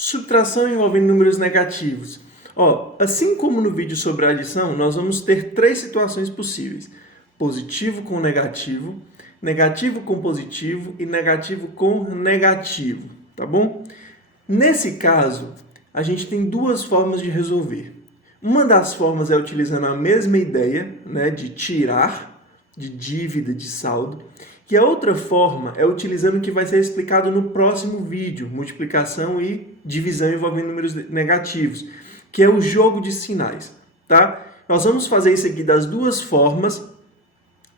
Subtração envolvendo números negativos. Assim como no vídeo sobre a adição, nós vamos ter três situações possíveis. Positivo com negativo, negativo com positivo e negativo com negativo, tá bom? Nesse caso, a gente tem duas formas de resolver. Uma das formas é utilizando a mesma ideia, né, de tirar, de dívida, de saldo. E a outra forma é utilizando o que vai ser explicado no próximo vídeo, multiplicação e divisão envolvendo números negativos, que é o jogo de sinais, tá? Nós vamos fazer isso aqui das duas formas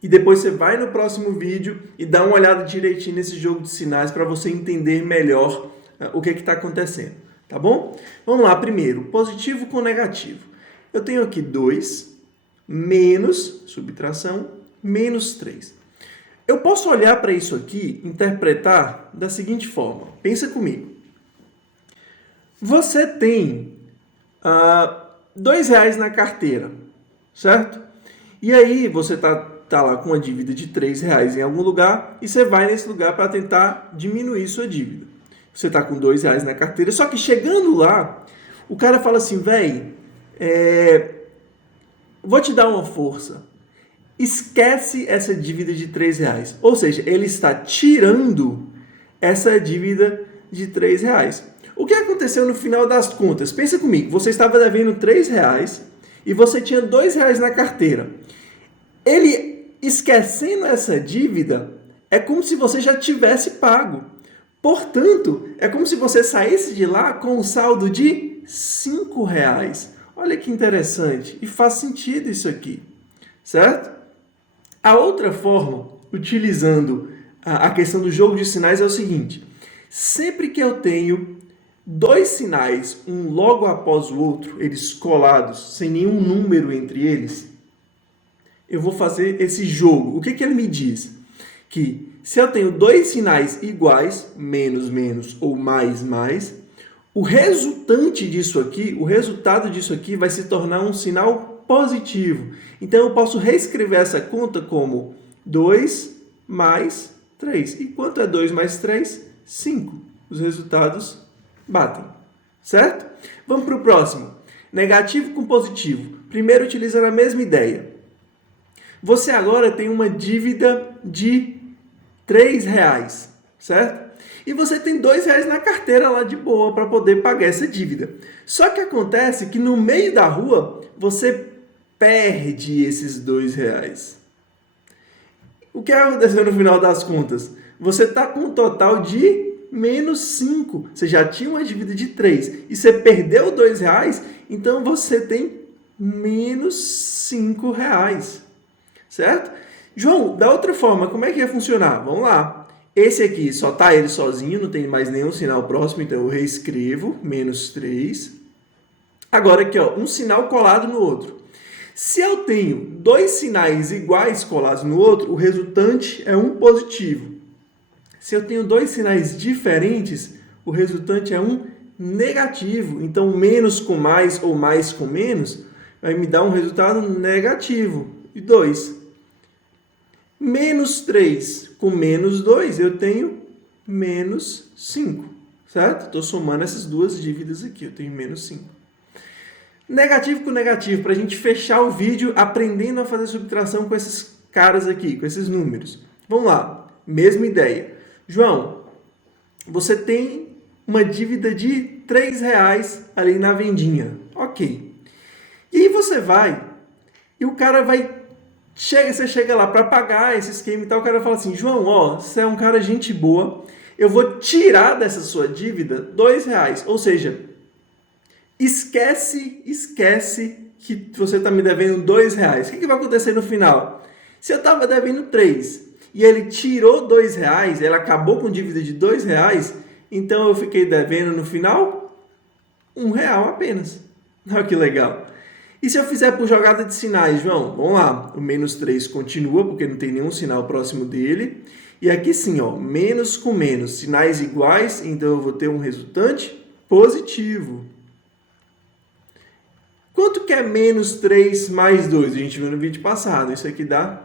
e depois você vai no próximo vídeo e dá uma olhada direitinho nesse jogo de sinais para você entender melhor o que está acontecendo, tá bom? Vamos lá, primeiro, positivo com negativo. Eu tenho aqui 2 menos, subtração, menos 3. Eu posso olhar para isso aqui, interpretar da seguinte forma. Pensa comigo. Você tem R$2 na carteira, certo? E aí você tá lá com uma dívida de R$3 em algum lugar e você vai nesse lugar para tentar diminuir sua dívida. Você está com R$2 na carteira, só que chegando lá, o cara fala assim, véi, vou te dar uma força. Esquece essa dívida de R$3. Ou seja, ele está tirando essa dívida de R$3. O que aconteceu no final das contas? Pensa comigo, você estava devendo R$3 e você tinha R$2 na carteira. Ele, esquecendo essa dívida, é como se você já tivesse pago. Portanto, é como se você saísse de lá com um saldo de R$5. Olha que interessante. E faz sentido isso aqui, certo? A outra forma, utilizando a questão do jogo de sinais, é o seguinte. Sempre que eu tenho dois sinais, um logo após o outro, eles colados, sem nenhum número entre eles, eu vou fazer esse jogo. O que ele me diz? Que se eu tenho dois sinais iguais, menos, menos ou mais, mais, o resultante disso aqui, o resultado disso aqui vai se tornar um sinal positivo. Então, eu posso reescrever essa conta como 2 mais 3. E quanto é 2 mais 3? 5. Os resultados batem. Certo? Vamos para o próximo. Negativo com positivo. Primeiro, utilizando a mesma ideia. Você agora tem uma dívida de R$3, certo? E você tem R$2 na carteira lá de boa para poder pagar essa dívida. Só que acontece que no meio da rua, você perde esses R$2. O que aconteceu no final das contas? Você está com um total de menos 5. Você já tinha uma dívida de 3 e você perdeu R$2, então você tem menos R$5. Certo? João, da outra forma, como é que ia funcionar? Vamos lá. Esse aqui só está ele sozinho, não tem mais nenhum sinal próximo, então eu reescrevo, menos 3. Agora aqui, um sinal colado no outro. Se eu tenho dois sinais iguais colados no outro, o resultante é um positivo. Se eu tenho dois sinais diferentes, o resultante é um negativo. Então, menos com mais ou mais com menos vai me dar um resultado negativo. E 2. Menos 3 com menos 2, eu tenho menos 5. Certo? Estou somando essas duas dívidas aqui, eu tenho menos 5. Negativo com negativo, para a gente fechar o vídeo aprendendo a fazer subtração com esses caras aqui, com esses números. Vamos lá, mesma ideia. João, você tem uma dívida de R$3 ali na vendinha. Ok. E aí você vai, e o cara vai, você chega lá para pagar esse esquema e tal, o cara fala assim, João, você é um cara gente boa, eu vou tirar dessa sua dívida R$2, ou seja, esquece que você está me devendo R$2. O que vai acontecer no final? Se eu estava devendo 3 e ele tirou R$2, ele acabou com dívida de R$2, então eu fiquei devendo no final R$1 apenas. Olha que legal. E se eu fizer por jogada de sinais, João? Vamos lá. O menos 3 continua, porque não tem nenhum sinal próximo dele. E aqui sim, menos com menos. Sinais iguais, então eu vou ter um resultante positivo. Quanto que é menos 3 mais 2? A gente viu no vídeo passado. Isso aqui dá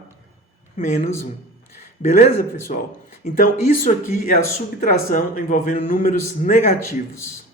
menos 1. Beleza, pessoal? Então, isso aqui é a subtração envolvendo números negativos.